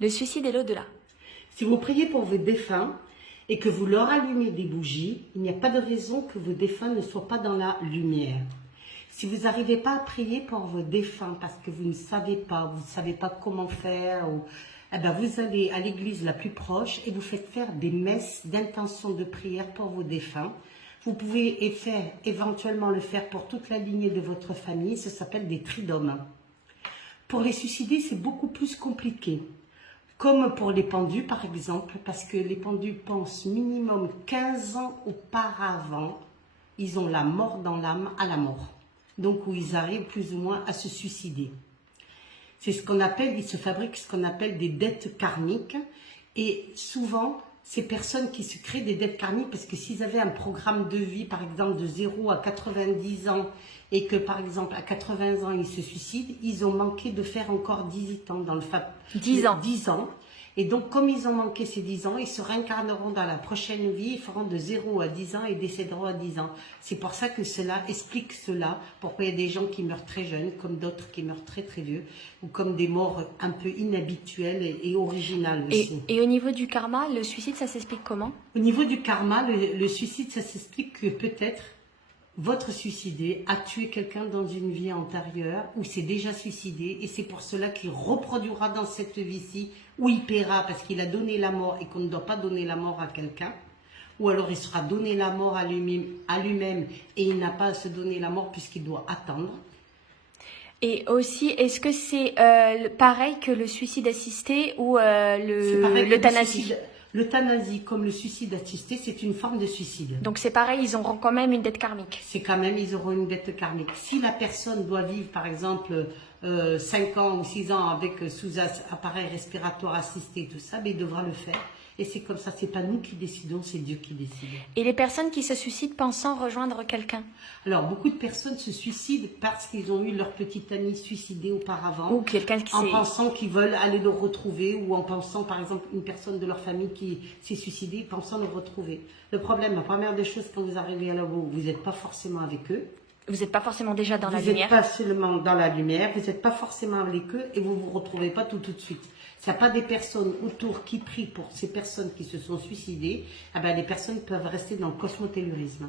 Le suicide et l'au-delà. Si vous priez pour vos défunts et que vous leur allumez des bougies, il n'y a pas de raison que vos défunts ne soient pas dans la lumière. Si vous n'arrivez pas à prier pour vos défunts parce que vous ne savez pas comment faire, eh ben vous allez à l'église la plus proche et vous faites faire des messes d'intention de prière pour vos défunts. Vous pouvez éventuellement le faire pour toute la lignée de votre famille, ça s'appelle des tridômes. Pour les suicider, c'est beaucoup plus compliqué. Comme pour les pendus, par exemple, parce que les pendus pensent minimum 15 ans auparavant, ils ont la mort dans l'âme à la mort. Donc, où ils arrivent plus ou moins à se suicider. C'est ce qu'on appelle, ils se fabriquent ce qu'on appelle des dettes karmiques. Et souvent, ces personnes qui se créent des dettes karmiques, parce que s'ils avaient un programme de vie, par exemple, de 0 à 90 ans, et que, par exemple, à 80 ans, ils se suicident, ils ont manqué de faire encore 10 ans dans le 10 ans. 10 ans. Et donc, comme ils ont manqué ces 10 ans, ils se réincarneront dans la prochaine vie, ils feront de 0 à 10 ans et décéderont à 10 ans. C'est pour ça que cela explique cela, pourquoi il y a des gens qui meurent très jeunes, comme d'autres qui meurent très très vieux, ou comme des morts un peu inhabituelles et originales aussi. Et au niveau du karma, le suicide, ça s'explique comment? Au niveau du karma, le suicide, ça s'explique que peut-être votre suicidé a tué quelqu'un dans une vie antérieure ou s'est déjà suicidé et c'est pour cela qu'il reproduira dans cette vie-ci où il paiera parce qu'il a donné la mort et qu'on ne doit pas donner la mort à quelqu'un, ou alors il sera donné la mort à lui-même et il n'a pas à se donner la mort puisqu'il doit attendre. Et aussi, est-ce que c'est pareil que le suicide assisté ou l'euthanasie? L'euthanasie, comme le suicide assisté, c'est une forme de suicide. Donc c'est pareil, ils auront quand même une dette karmique. C'est quand même, ils auront une dette karmique. Si la personne doit vivre, par exemple, 5 ans ou 6 ans avec sous appareil respiratoire assisté, tout ça, mais il devra le faire. Et c'est comme ça, c'est pas nous qui décidons, c'est Dieu qui décide. Et les personnes qui se suicident pensant rejoindre quelqu'un? Alors, beaucoup de personnes se suicident parce qu'ils ont eu leur petite amie suicidée auparavant. Ou quelqu'un qui en pensant qu'ils veulent aller le retrouver, ou en pensant, par exemple, une personne de leur famille qui s'est suicidée, pensant le retrouver. Le problème, la première des choses, quand vous arrivez à là-haut, vous n'êtes pas forcément avec eux. Vous n'êtes pas forcément déjà dans la lumière. Vous n'êtes pas seulement dans la lumière, vous n'êtes pas forcément avec eux et vous ne vous retrouvez pas tout de suite. S'il n'y a pas des personnes autour qui prient pour ces personnes qui se sont suicidées, eh ben les personnes peuvent rester dans le cosmotellurisme.